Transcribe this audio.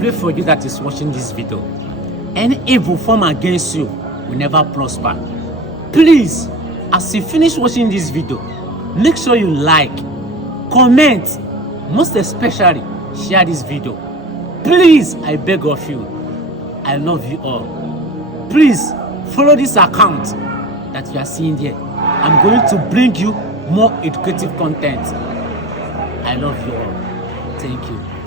pray for you that is watching this video. Any evil form against you will never prosper. Please, as you finish watching this video, make sure you like, comment, most especially share this video. Please, I beg of you. I love you all. Please follow this account that you are seeing here. I'm going to bring you more educative content. I love you all. Thank you.